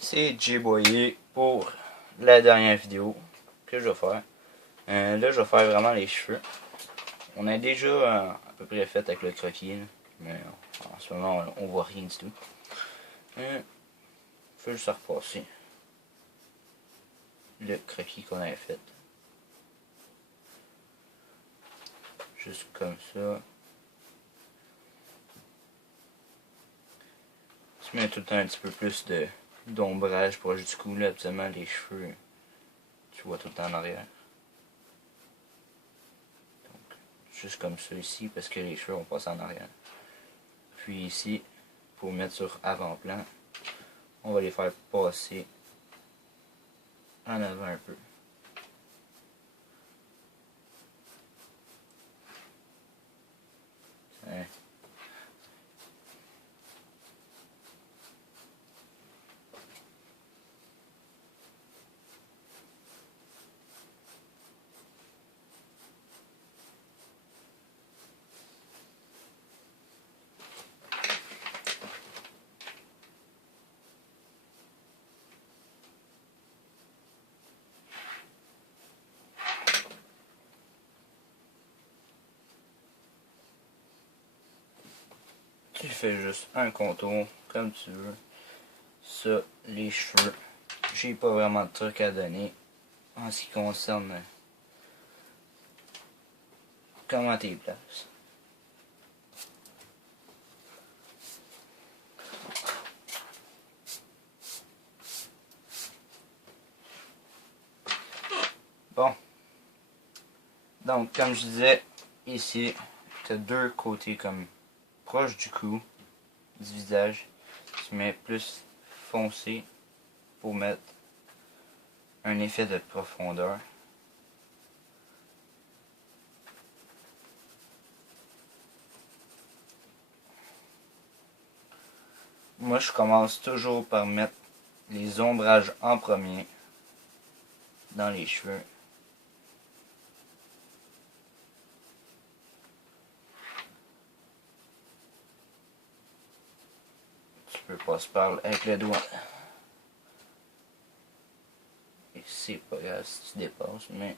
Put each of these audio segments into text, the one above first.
C'est Jay Boyer pour la dernière vidéo que je vais faire. Là, je vais faire vraiment les cheveux. On a déjà à peu près fait avec le croquis, là, mais en ce moment, on voit rien du tout. Je vais juste repasser le croquis qu'on avait fait. Juste comme ça. Tu mets tout le temps un petit peu plus d'ombrage pour du coup, là, absolument les cheveux, tu vois tout le temps en arrière. Donc, juste comme ça ici, parce que les cheveux vont passer en arrière. Puis ici, pour mettre sur avant-plan, on va les faire passer en avant un peu. Hein. Tu fais juste un contour comme tu veux. Ça, les cheveux, j'ai pas vraiment de truc à donner en ce qui concerne comment t'es places. Bon. Donc, comme je disais, ici, tu as deux côtés comme proche du cou, du visage. Tu mets plus foncé pour mettre un effet de profondeur. Moi, je commence toujours par mettre les ombrages en premier dans les cheveux. Tu peux passer par avec le doigt. Et c'est pas grave si tu dépasses, mais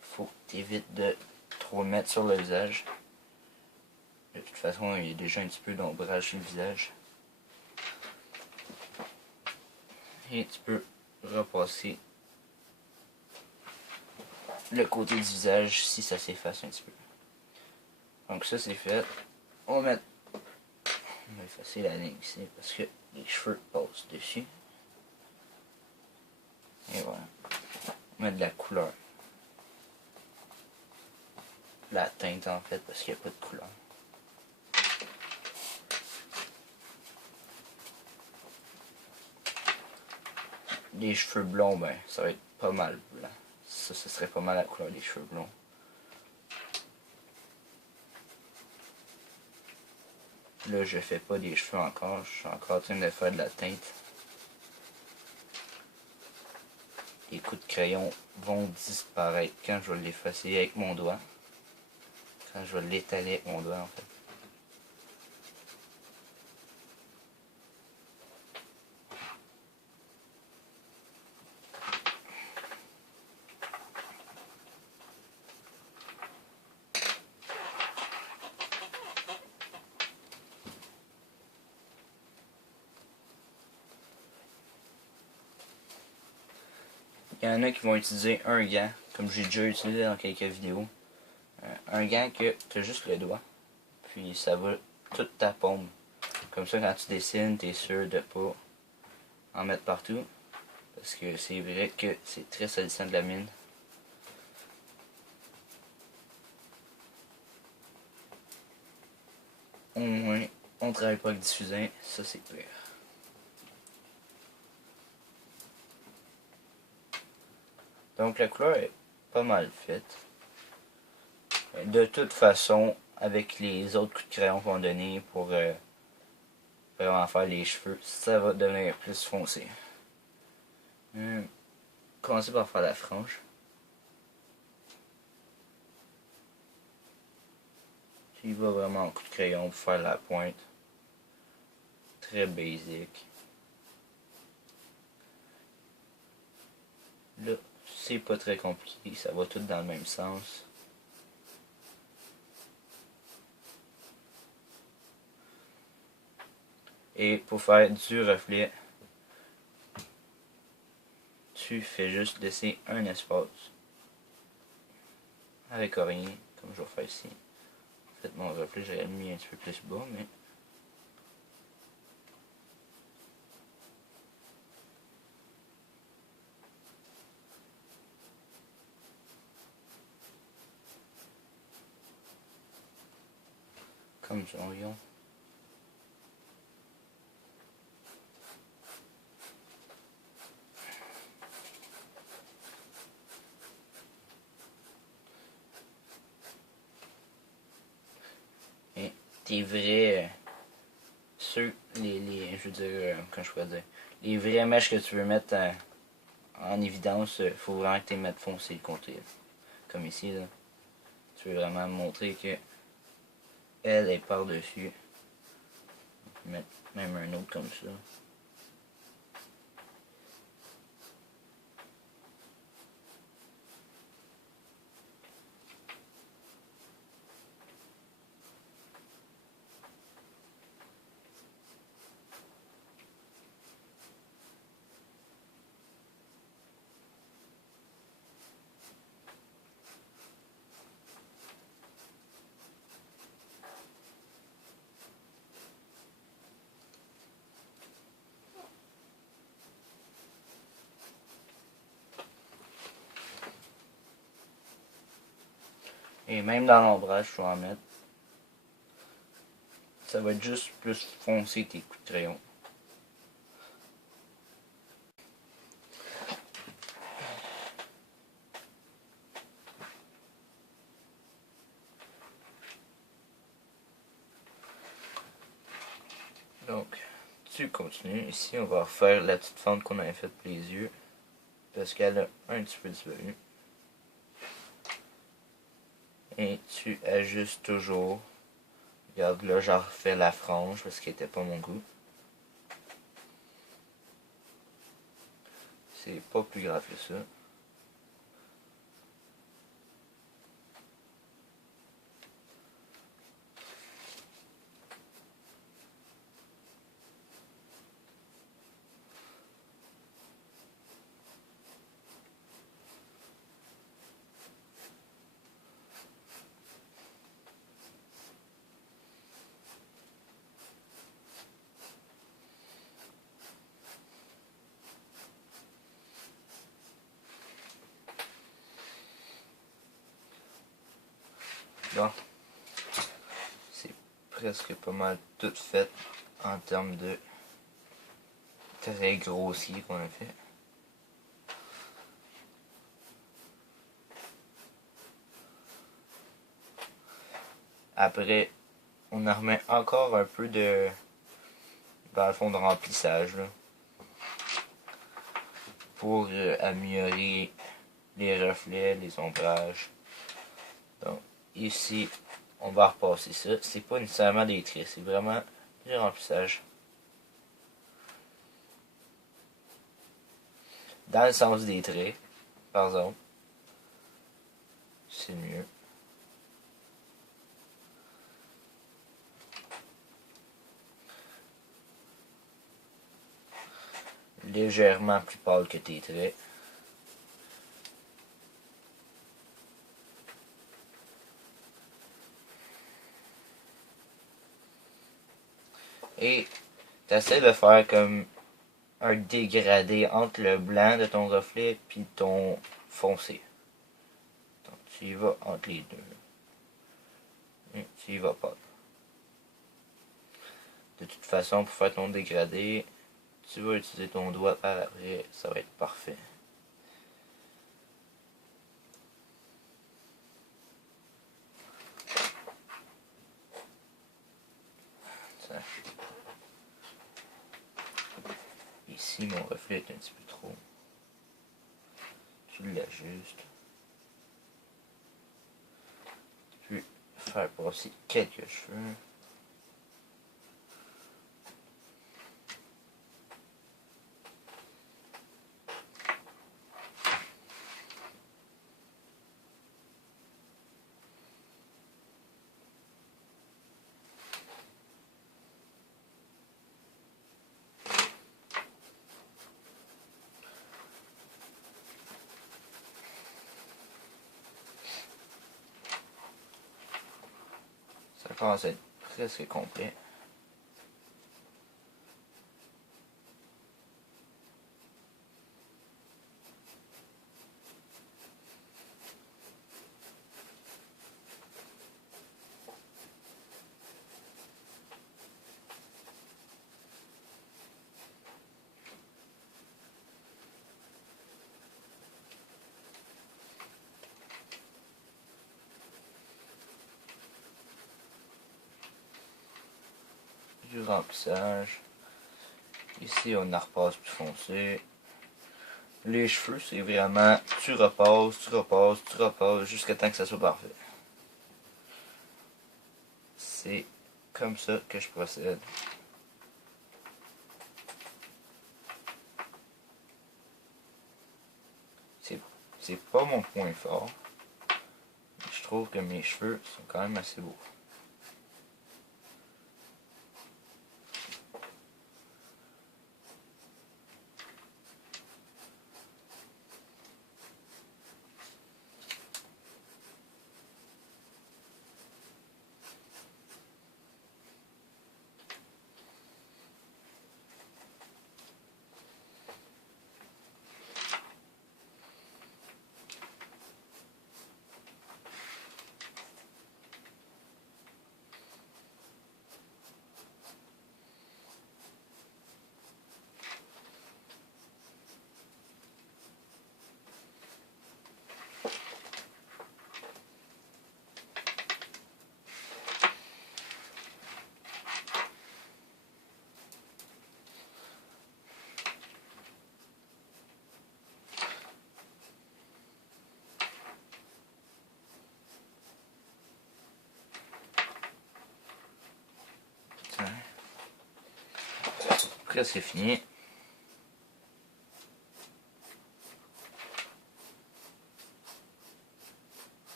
faut que tu évites de trop le mettre sur le visage. De toute façon, il y a déjà un petit peu d'ombrage sur le visage. Et tu peux repasser le côté du visage si ça s'efface un petit peu. Donc ça c'est fait. On va effacer la ligne ici parce que les cheveux passent dessus. Et voilà. On va mettre de la couleur. La teinte en fait parce qu'il n'y a pas de couleur. Les cheveux blonds, ben ça va être pas mal blanc. Ça, ce serait pas mal la couleur des cheveux blonds. Là, je fais pas des cheveux encore. Je suis encore en train de faire de la teinte. Les coups de crayon vont disparaître quand je vais l'effacer avec mon doigt. Quand je vais l'étaler avec mon doigt, en fait. Il y en a qui vont utiliser un gant, comme j'ai déjà utilisé dans quelques vidéos. Un gant que tu as juste le doigt, puis ça va toute ta paume. Comme ça, quand tu dessines, tu es sûr de ne pas en mettre partout. Parce que c'est vrai que c'est très salissant de la mine. Au moins, on travaille pas avec du fusain, ça c'est clair. Donc la couleur est pas mal faite. De toute façon, avec les autres coups de crayon qu'on va donner pour vraiment faire les cheveux, ça va devenir plus foncé. Commencer par faire la frange. Tu y vas vraiment en coup de crayon pour faire la pointe. Très basique. C'est pas très compliqué, ça va tout dans le même sens. Et pour faire du reflet, tu fais juste laisser un espace avec rien, comme je vais faire ici. En fait, mon reflet, j'aurais mis un petit peu plus bas, mais comme ça, voyons. Et tes vrais, je veux dire, comment je pourrais dire, les vraies mèches que tu veux mettre en évidence, faut vraiment que tu les mettes foncées le côté. Comme ici, là. Tu veux vraiment montrer que elle est par-dessus. Mettre même un autre comme ça. Et même dans l'ombrage, je vais en mettre. Ça va être juste plus foncé tes coups de crayon. Donc, tu continues. Ici, on va refaire la petite fente qu'on avait faite pour les yeux. Parce qu'elle a un petit peu disparu. Et tu ajustes toujours. Regarde, là, j'ai refait la frange parce qu'elle n'était pas mon goût. C'est pas plus grave que ça. Bon, c'est presque pas mal tout fait en termes de traits grossiers qu'on a fait. Après, on en remet encore un peu de, dans le fond, de remplissage là, pour améliorer les reflets, les ombrages. Donc, ici, on va repasser ça. C'est pas nécessairement des traits, c'est vraiment du remplissage. Dans le sens des traits, par exemple. C'est mieux. Légèrement plus pâle que tes traits. Et tu essaies de faire comme un dégradé entre le blanc de ton reflet puis ton foncé. Donc tu y vas entre les deux. Et tu y vas pas. De toute façon, pour faire ton dégradé, tu vas utiliser ton doigt par après, ça va être parfait. Ça. Ici, mon reflet est un petit peu trop. Tu l'ajustes. Tu peux faire passer quelques cheveux. commence à être presque complet. Du remplissage. Ici, on en repasse plus foncé. Les cheveux, c'est vraiment tu repasses jusqu'à temps que ça soit parfait. C'est comme ça que je procède. C'est pas mon point fort. Je trouve que mes cheveux sont quand même assez beaux. Presque fini.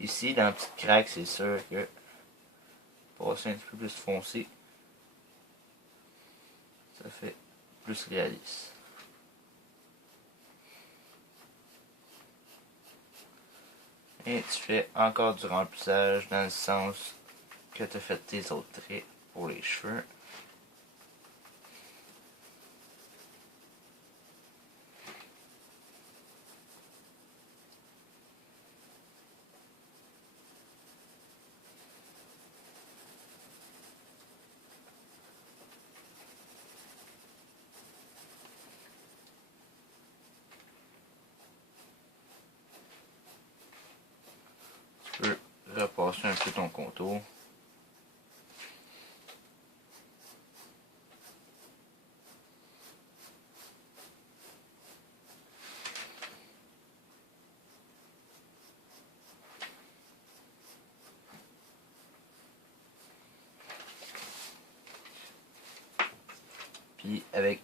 Ici, dans la petite craque, c'est sûr que passer un petit peu plus foncé, ça fait plus réaliste. Et tu fais encore du remplissage dans le sens que tu as fait tes autres traits pour les cheveux. Tu peux repasser un peu ton contour. Puis avec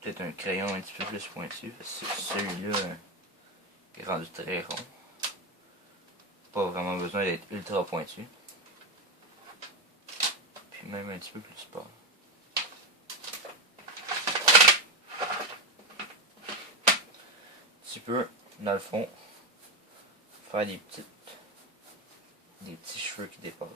peut-être un crayon un petit peu plus pointu, parce que celui-là est rendu très rond. Pas vraiment besoin d'être ultra pointu. Puis même un petit peu plus sport. Tu peux, dans le fond, faire des petits cheveux qui dépassent.